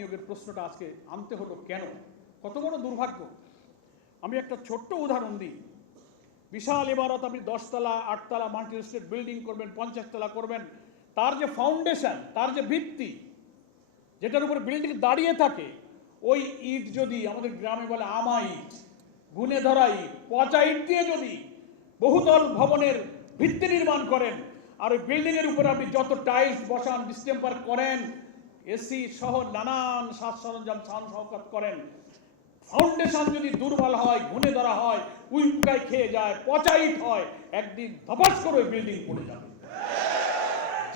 নিয়োগের প্রশ্নটা আজকে আনতে হলো কেন? কত বড় দুর্ভাগ্য। আমি একটা ছোট্ট উদাহরণ দিই। বিশাল ইমারত আপনি দশতলা, আটতলা মাল্টি স্টেট বিল্ডিং করবেন পঞ্চাশ তলা করবেন, তার যে ফাউন্ডেশন, তার যে ভিত্তি, যেটার উপর বিল্ডিং দাঁড়িয়ে থাকে, ওই ইট যদি আমাদের গ্রামে বলে আমা ইট, গুনে ধরা ইট, পচা ইট দিয়ে যদি বহুতল ভবনের ভিত্তি নির্মাণ করেন, আর ওই বিল্ডিংয়ের উপরে আপনি যত টাইলস বসান ডিস্টেম্পার করেন এসি সহ নানান সাজ সরঞ্জাম সান সহকাত করেন। ফাউন্ডেশন যদি দুর্বল হয় ঘুনে ধরা হয় উইপকায় খেয়ে যায় পচা ইট হয়, একদিন ধপাস করে বিল্ডিং পড়ে যাবে।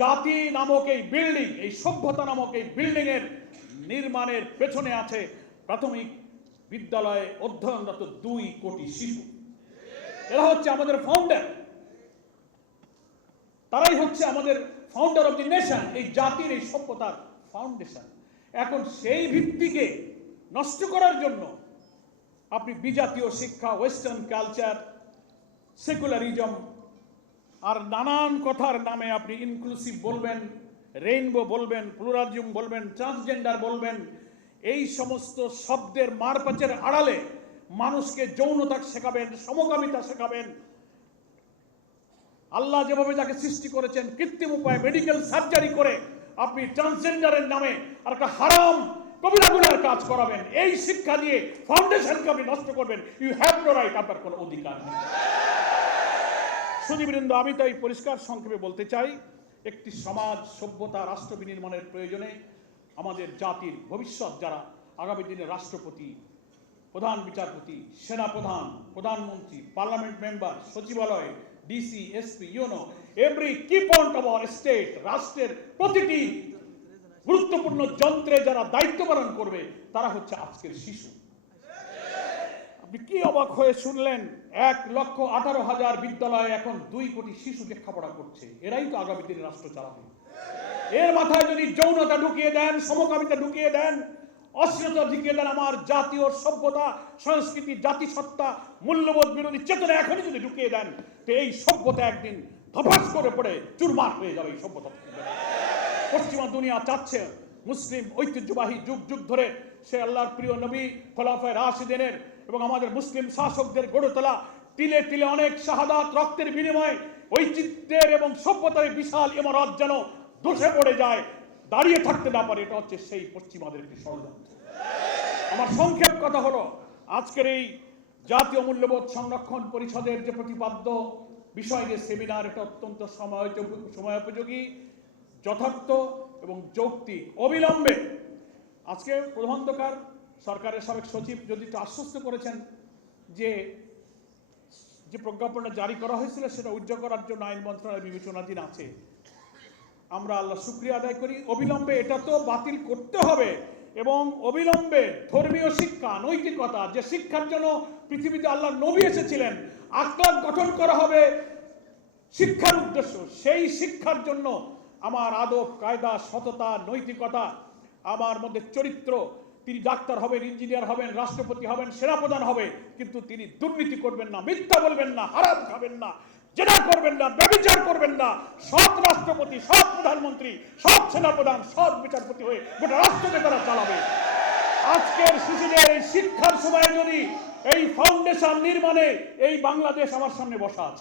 জাতি নামক এই বিল্ডিং এই সভ্যতা নামক এই বিল্ডিং এর নির্মাণের পেছনে আছে প্রাথমিক বিদ্যালয়ে অধ্যয়নরত দুই কোটি শিশু। এরা হচ্ছে আমাদের ফাউন্ডার তারাই হচ্ছে আমাদের ফাউন্ডার অব দি নেশন এই জাতির এই সভ্যতার ফাউন্ডেশন এখন সেই ভিত্তিকে নষ্ট করার জন্য আপনি বিজাতীয় শিক্ষা ওয়েস্টার্ন কালচার সেকুলারিজম আর নানান কথার নামে আপনি ইনক্লুসিভ বলবেন রেইনবো বলবেন প্লুরালিজম বলবেন ট্রান্সজেন্ডার বলবেন, এই সমস্ত শব্দের মারপাচের আড়ালে মানুষকে যৌনতা শেখাবেন, সমকামিতা শেখাবেন। আল্লাহ যেভাবে যাকে সৃষ্টি করেছেন কৃত্রিম উপায়ে মেডিকেল সার্জারি করে আপনি ট্রান্সজেন্ডারের নামে আর একটা হারাম কবিরাগুলার কাজ করাবেন। এই শিক্ষা দিয়ে ফাউন্ডেশনকে আপনি নষ্ট করবেন। ইউ হ্যাভ নো রাইট আপনার কোনো অধিকার নেই। সুদীবৃন্দ আমি তাই পরিষ্কার সংক্ষেপে বলতে চাই, একটি সমাজ সভ্যতা রাষ্ট্র বিনির্মাণের প্রয়োজনে আমাদের জাতির ভবিষ্যৎ যারা আগামী দিনে রাষ্ট্রপতি, প্রধান বিচারপতি, সেনাপ্রধান, প্রধানমন্ত্রী, পার্লামেন্ট মেম্বার, সচিবালয় DC SP UNO every key point of our state রাষ্ট্রের প্রতিটি গুরুত্বপূর্ণ যন্ত্রে যারা দায়িত্ব পালন করবে তারা হচ্ছে আজকের শিশু আপনি কি অবাক হয়ে শুনলেন এক লক্ষ আঠারো হাজার বিদ্যালয়ে এখন দুই কোটি শিশু লেখাপড়া করছে এরাই তো আগামী দিনে রাষ্ট্র চালাবে এর মাথায় যদি যৌনতা ঢুকিয়ে দেন সমকামিতা ঢুকিয়ে দেন অশ্লীলতা ঢুকিয়ে দেন আমার জাতীয় সভ্যতা, সংস্কৃতি, জাতিসত্তা, মূল্যবোধ বিরোধী চেতনা এখনই যদি ঢুকিয়ে দেন, তো এই সভ্যতা একদিন ধপাস করে পড়ে, চুরমার হয়ে যাবে এই সভ্যতা পশ্চিমা দুনিয়া চাচ্ছে মুসলিম ঐতিহ্যবাহী যুগ যুগ ধরে সে আল্লাহর প্রিয় নবী খোলাফায় রাশিদিনের এবং আমাদের মুসলিম শাসকদের গড়ে তোলা তিলে তিলে অনেক শাহাদাত রক্তের বিনিময়ে ঐচিত্যের এবং সভ্যতার বিশাল ইমারত যেন দোষে পড়ে যায় দাঁড়িয়ে থাকতে না পারে, এটা হচ্ছে সেই পশ্চিমাদের একটি ষড়যন্ত্র আমার সংক্ষেপ কথা হলো, আজকের এই জাতীয় মূল্যবোধ সংরক্ষণ পরিষদের যে প্রতিপাদ্য বিষয় যে সেমিনার, এটা অত্যন্ত সময় সময়োপযোগী, যথার্থ এবং যৌক্তিক, অবিলম্বে। আজকে প্রধানতকার সরকারের সাবেক সচিব যদি একটু আশ্বস্ত করেছেন যে যে প্রজ্ঞাপনটা জারি করা হয়েছিল, সেটা উজ্জ্বল করার জন্য আইন মন্ত্রণালয়ের বিবেচনাধীন আছে। আমরা আল্লাহ শুক্রিয়া আদায় করি। অবিলম্বে এটা তো বাতিল করতে হবে এবং অবিলম্বে ধর্মীয় শিক্ষা, নৈতিকতা, যে শিক্ষার জন্য পৃথিবীতে আল্লাহ নবী এসেছিলেন আকলাক গঠন করা হবে শিক্ষার উদ্দেশ্য। সেই শিক্ষার জন্য আমার আদব, কায়দা, সততা, নৈতিকতা, আমার মধ্যে চরিত্র, তিনি ডাক্তার হবেন, ইঞ্জিনিয়ার হবেন, রাষ্ট্রপতি হবেন, সেনাপ্রধান হবে, কিন্তু তিনি দুর্নীতি করবেন না, মিথ্যা বলবেন না, হারাম খাবেন না। জেনা করবেন না, ব্যবচার করবেন না। সৎ রাষ্ট্রপতি, সৎ প্রধানমন্ত্রী, সৎ সেনাপ্রধান, সৎ বিচারপতি হয়ে গোটা রাষ্ট্রকে তারা চালাবে। আজকের শিশুদের এই শিক্ষার সময় যদি এই ফাউন্ডেশন নির্মাণে এই বাংলাদেশ আমার সামনে বসা আছে।